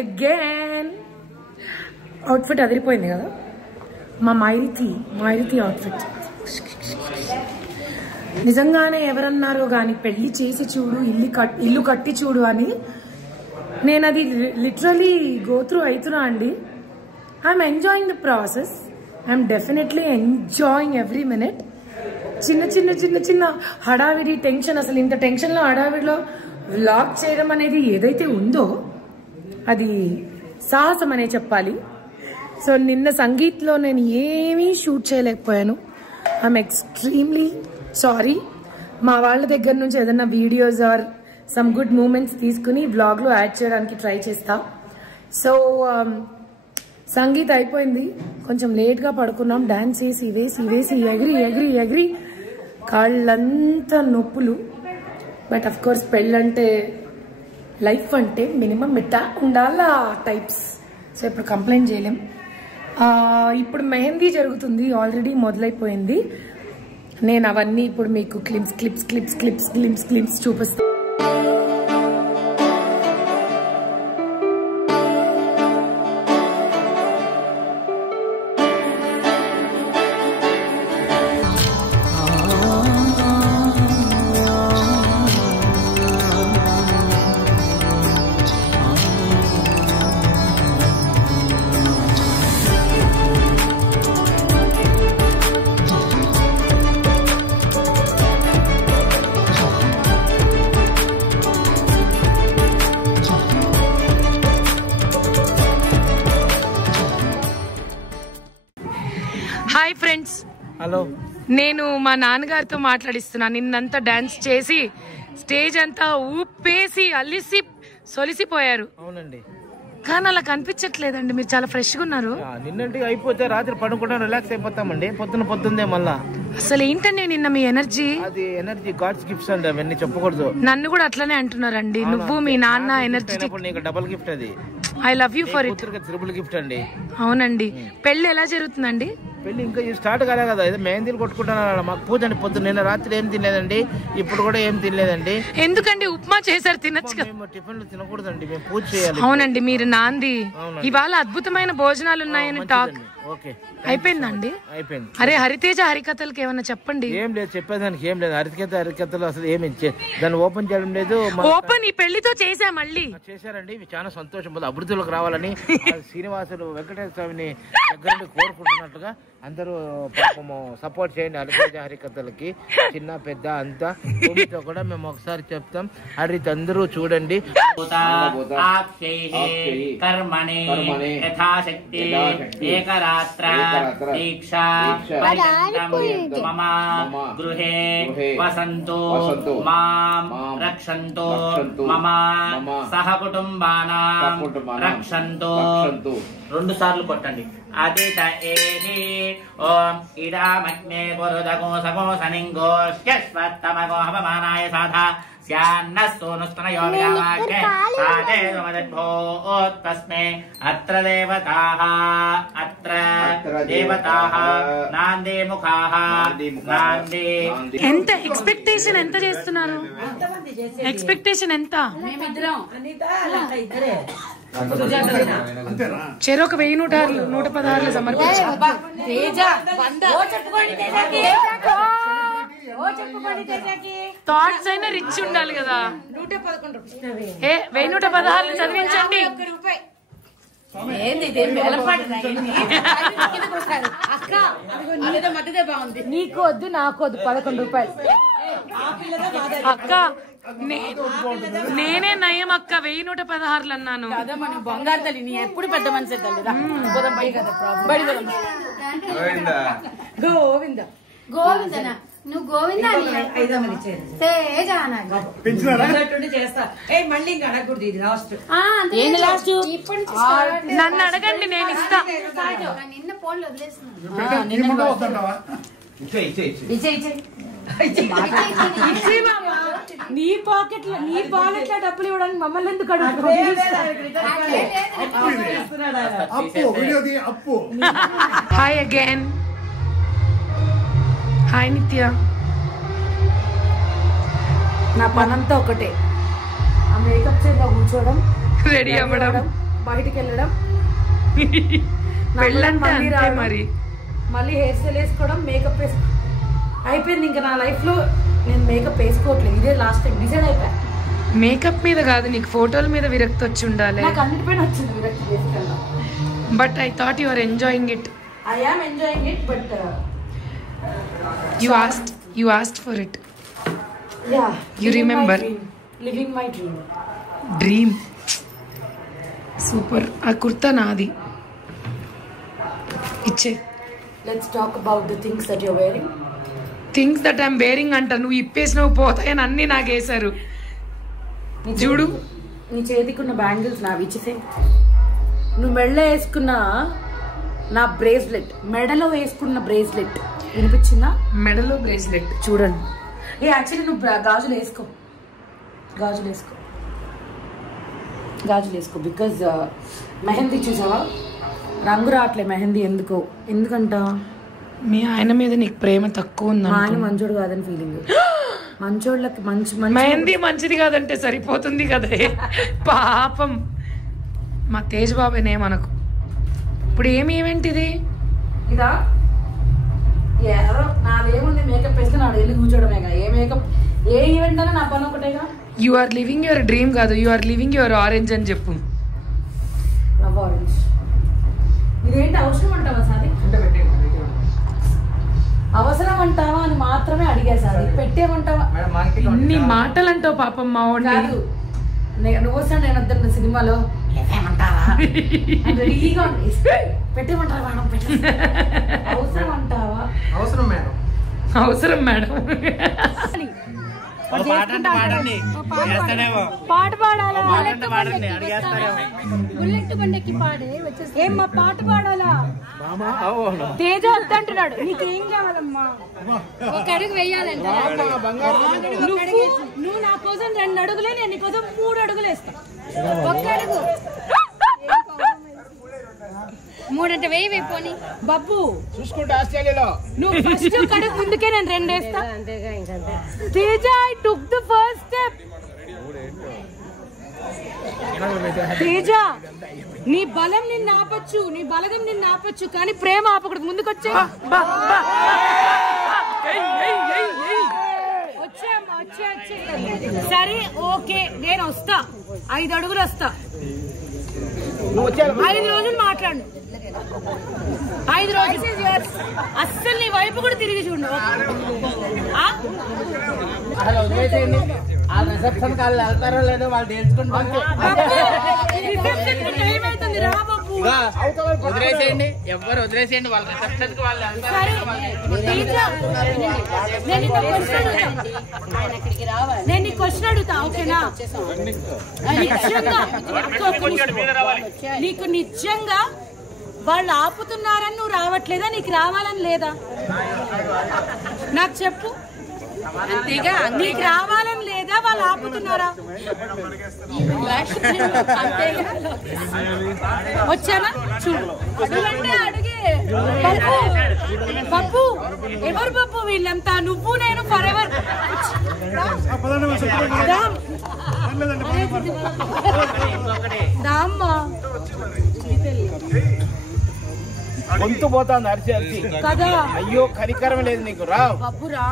Again. Outfit అదిరిపోయింది కదా, మా మైరితి అవుట్ఫిట్. నిజంగానే ఎవరన్నారో కానీ పెళ్లి చేసి చూడు ఇల్లు కట్టి చూడు అని, నేను అది లిటరలీ గో త్రూ అవుతున్నా అండి. I'm enjoying the process, I'm definitely enjoying every minute. చిన్న హడావిడి టెన్షన్, అసలు ఇంత టెన్షన్లో హడావిడిలో వ్లాగ్ చేయడం అనేది ఏదైతే ఉందో అది సాహసం అనే చెప్పాలి. సో నిన్న సంగీత్లో నేను ఏమీ షూట్ చేయలేకపోయాను. I'm extremely sorry. మా వాళ్ళ దగ్గర నుంచి ఏదైనా videos or some good moments తీసుకుని వ్లాగ్లో యాడ్ చేయడానికి ట్రై చేస్తా. సో సంగీత్ అయిపోయింది, కొంచెం లేట్గా పడుకున్నాం. డాన్స్ వేసి ఎగిరి కాళ్ళంతా నొప్పులు. బట్ అఫ్ కోర్స్ పెళ్ళంటే లైఫ్ అంటే మినిమం మిట్టా ఉండాలా టైప్స్. సో ఇప్పుడు కంప్లైంట్ చేయలేం. ఇప్పుడు మెహందీ జరుగుతుంది, ఆల్రెడీ మొదలైపోయింది. నేను అవన్నీ ఇప్పుడు మీకు క్లిప్స్ చూపిస్తాను. Hi friends, hello. నేను మా నాన్నగారితో మాట్లాడిస్తున్నా. నిన్నంతా డాన్స్ చేసి స్టేజ్ అంతా ఊపేసి అలిసి సొలిసిపోయారు. అవునండి, కానీ అలా కనిపించట్లేదండి, మీరు చాలా ఫ్రెష్ గా ఉన్నారు. నిన్నటి అయిపోతే రాత్రి పడుకుంటా రిలాక్స్ అయిపోతామండి. పొద్దున్నే మళ్ళా అసలు ఏంటండి నిన్న మీ ఎనర్జీ? అది ఎనర్జీ గాడ్స్ గిఫ్ట్స్ అండి, అవన్నీ చెప్పకూడదు. నన్ను కూడా అట్లనే అంటున్నారండి. నువ్వు మీ నాన్న ఎనర్జీ, నీకు డబుల్ గిఫ్ట్. అది I love you for it. Triple gift అండి. అవునండి. పెళ్లి ఎలా జరుగుతుందండి? పెళ్లి ఇంకా స్టార్ట్ కాలే కదా, ఏదో మెహందీలు కొట్టుకుంటున్నారు. మాకు పూజ అండి. పొద్దున్న నిన్న రాత్రి ఏం తినలేదండి, ఇప్పుడు కూడా ఏం తినలేదండి. ఎందుకండి? ఉప్మా చేశారు, తినచ్చు కదా. మేము టిఫిన్లు తినకూడదండి, మేము పూజ చేయాలి. అవునండి, మీరు నాంది. ఇవాళ అద్భుతమైన భోజనాలు ఉన్నాయని టాక్ అయిపోయిందండి. అయిపోయింది. అరే హరితేజ హరికథలకి ఏమన్నా చెప్పండి. ఏం లేదు చెప్పేదానికి, ఏం లేదు. హరికథలు అసలు ఏమి దాన్ని ఓపెన్ చేయడం లేదు. ఓపెన్ ఈ పెళ్లితో చేసా, మళ్ళీ చేశారండి. చాలా సంతోషం, అభివృద్ధిలోకి రావాలని శ్రీనివాసుడు వెంకటేశ్వర స్వామిని దగ్గర కోరుకుంటున్నట్టుగా అందరూ పాపము సపోర్ట్ చేయండి. హరితేజ హరికథలకి చిన్న పెద్ద అంతా భూమితో కూడా మేము ఒకసారి చెప్తాం. హరిత అందరూ చూడండి. దీక్షా మమ గృహే వసంతు మాం రక్షంతు మమ సహ కుటుంబానాం రక్షంతు. 2 సార్లు కొట్టండి. అదిత ఏహి ఓం ఇదామగ్నే పురుదగో సగో సనింగోష్యశ్వత్తమగో హవమానాయ సాధా స్యాన్నస్తోనుస్తనయో విరామాగ్నే సాధే సుమదద్భోత్పస్మే అత్ర దేవతాః నాందే ముఖాః నాందే. ఎంత ఎక్స్పెక్టేషన్ ఎంత చేస్తున్నారు? ఎక్స్పెక్టేషన్ ఎంత? చెరొక 1,116 సమర్పించారు. థాట్స్ అయినా రిచ్ ఉండాలి కదా. 1,116 చదివించండి. నీకు వద్దు నాకు వద్దు 11 రూపాయలు. అక్క నేనే నయం అక్క, 1,116 అన్నాను. బంగారు తల్లి, నీ ఎప్పుడు పెద్ద మనిషి తల్లి. గోవింద గోవిందనా? నువ్వు గోవింద నన్ను అడగండి, నేను ఇస్తా. నిన్న ఫోన్లు వదిలేస్తున్నా. నీ పాకెట్లో నీ పాకెట్లో డబ్బులు ఇవ్వడానికి మమ్మల్ని ఎందుకు అడుగుతున్నావు? Hi again. హాయ్ నిత్య. నా పనంతా ఒకటే, ఆ మేకప్ చైర్లో కూర్చోవడం, రెడీ అవ్వడం, బయటికి వెళ్ళడం, మరి మళ్ళీ హెయిర్ స్టైల్ వేసుకోవడం, మేకప్ అయిపోయింది. ఇంకా నా లైఫ్ లో నేను మేకప్ వేసుకోవట్లేదు. ఇదే లాస్ట్ టైం డిసైడ్ అయిపోయా. మేకప్ మీద కాదు, నీకు ఫోటోల మీద విరక్తి వచ్చి ఉండాలి. నాకు అన్నిటిపైన వచ్చింది విరక్తి బేసికల్గా. But I thought you are enjoying it. I am enjoying it, but you asked for it. Yeah. You remember? Living my dream. Dream. Super. ఆ కుర్తా నాది. ఇచ్చే. Let's talk about the things that you're wearing. Things that I'm wearing అంట. నువ్వు ఇప్పేసినవి పోతాయని అన్నీ నాకు వేశారు. చూడు, నీ చేతికున్న బ్యాంగిల్స్ నావి ఇచ్చేసే. నువ్వు మెడలో వేసుకున్న నా బ్రేస్లెట్, మెడలో వేసుకున్న బ్రేస్లెట్ వినిపించిందా? మెడలో బ్రేస్లెట్ చూడండి. యాక్చువల్లీ నువ్వు గాజులు వేసుకో, గాజులు వేసుకో. బికాజ్ మెహందీ చూసావా, రంగు రావట్లే మెహందీ. ఎందుకంట మీ ఆయన మీద నీకు ప్రేమ తక్కువ ఉందా? ఆయన మంచోడు కాదని ఫీలింగ్. మంచోళ్ళకి మెహందీ మంచిది కాదంటే సరిపోతుంది కదా. పాపం మా తేజ్ బాబేనే మనకు. ఇప్పుడు ఏమి ఈవెంట్ ఇది? ఇదా ఎవరో నాదేముంది, మేకప్ వేస్తే నాడు వెళ్ళి కూర్చోడమేగా. ఏ మేకప్ ఏ ఈవెంట్ అన్నా నా పని ఒకటేగా. You are living your dream కాదు, you are living your orange అని చెప్పు. Love orange. ఇదేంటి అవసరం అంటావా సాది? అవసరం అంటావా అని మాత్రమే అడిగా సాది. పెట్టేమంటావా? ఇన్ని మాటలు అంటావు పాపం మా వాడు. కాదు, నువ్వు వస్తాను నేను వద్దాను సినిమాలో ఏమంటావా రెడీగా పెట్టేమంటారా మేడం? అవసరం అంటావా? అవసరం మేడం. పాట పాడాలా? బుల్లెట్ బండెక్కి పాడే వచ్చేసి ఏం మా పాట పాడాలా? తేజ వద్దంటున్నాడు. నీకేం కావాలమ్మా? ఒక అడుగు వేయాలంట. నువ్వు నా కోసం 2 అడుగులే, నేను నీ కోసం 3 అడుగులు వేస్తా. ఒక్క అడుగు 3 అంటే వేయి పోనీ. బబ్బు చూసుకుంటా ఆస్ట్రేలియాలో నువ్వు ఫస్ట్ కడుగు ముందుకే నేను 2 వేస్తా. Teja I took the first step. Teja నీ బలం నిన్ను ఆపచ్చు, నీ బలగం నిన్ను ఆపచ్చు, కానీ ప్రేమ ఆపకూడదు. ముందుకొచ్చే వచ్చే. సరే ఓకే, నేను వస్తా. 5 అడుగులు వస్తా. 5 రోజులు మాట్లాడు. 5 రోజులు అస్సలు నీ వైపు కూడా తిరిగి చూడు. రిసెప్షన్ కాళ్ళు వెళ్తారో లేదో వాళ్ళు తెలుసుకుంటారు. వదిలేసేయండి, ఎవ్వరు వదిలేసేయండి. వాళ్ళ రిసెప్షన్ కి వాళ్ళు నేను నీ క్వశ్చన్ అడుగుతా, ఓకేనా? నీకు నిజంగా వాళ్ళు ఆపుతున్నారని నువ్వు రావట్లేదా? నీకు రావాలని లేదా? నాకు చెప్పు. నీకు రావాలని లేదా? వాళ్ళు ఆపుతున్నారా? వచ్చానా? చూడు, అడిగే పప్పు. ఎవరు పప్పు వీళ్ళంతా? నువ్వు నేను ఫర్ ఎవర్. దామ్మా గొంతు పోతుంది అరిచి అరిచి కదా. అయ్యో కనికరం లేదు నీకు. రా బాబురా,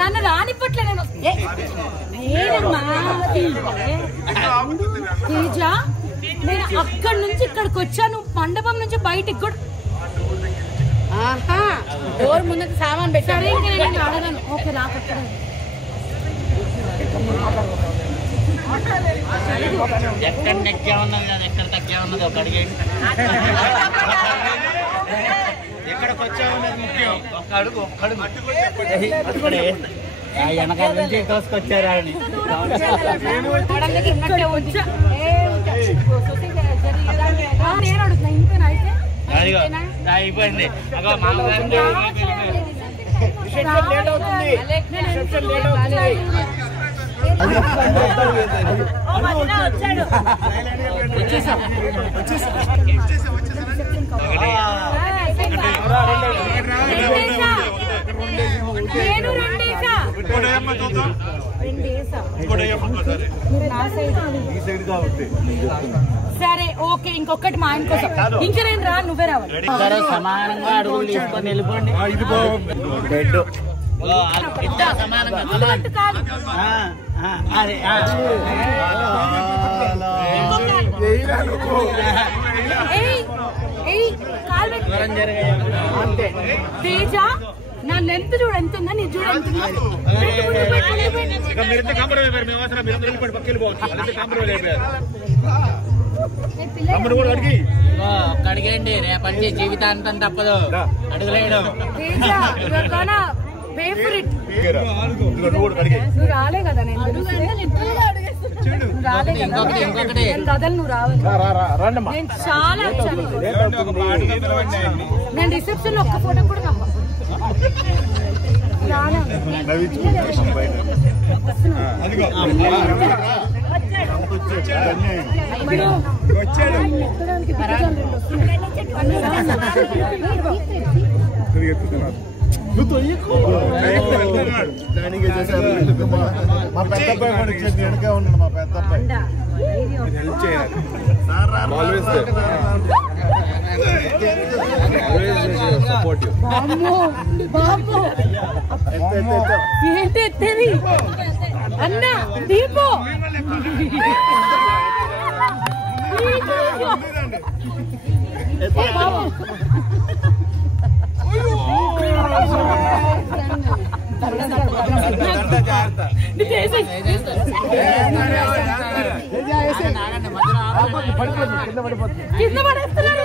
నన్ను రానిప్పట్లే. నేను తేజ, నేను అక్కడి నుంచి ఇక్కడికి వచ్చాను. మండపం నుంచి బయటికి కూడా డోర్ ముందుకు సామాన్ పెట్టారు. ఇంకా నేను అడగను. ఓకే రాకక్కడ ఎక్కడ నెక్కే ఉన్నది కదా, ఎక్కడ తగ్గే ఉన్నది ఒక అడిగేది. ఎక్కడికి వచ్చా ఉన్నది ముఖ్యం. ఒక్క అడుగు వెనకాల నుంచి తోసుకొచ్చారు అని. నేను అడుగుతున్నా, ఇంతేనా? అయితే అయిపోయింది. మామగారు లేట్ అవుతుంది. నేను 2 సరే ఓకే, ఇంకొకటి మా ఆయన కోసం. ఇంకా నేను రా, నువ్వే రావాలి. సమానంగా అడుగులు తీసుకొని వెళ్ళిపోండి. తేజ నా లెంత్ చూడు ఎంత ఉందా, నీ చూడు ఎంత అడిగేయండి, రేపటి జీవితాంతం తప్పదు అడుగులేయడం. నువ్వు రాలే కదా, నేను కదలు, నువ్వు రావాలి. నేను చాలా వచ్చాను. నేను రిసెప్షన్ లో ఒక్క ఫోటో కూడా నమ్మ. మా పెద్ద అబ్బాయి వెనక ఉన్నాడు. మా పెద్ద అబ్బాయి హెల్ప్ చేయాలి. ఏంటి ఎత్తేది అన్నా? దీపో కింద పడేస్తున్నారు.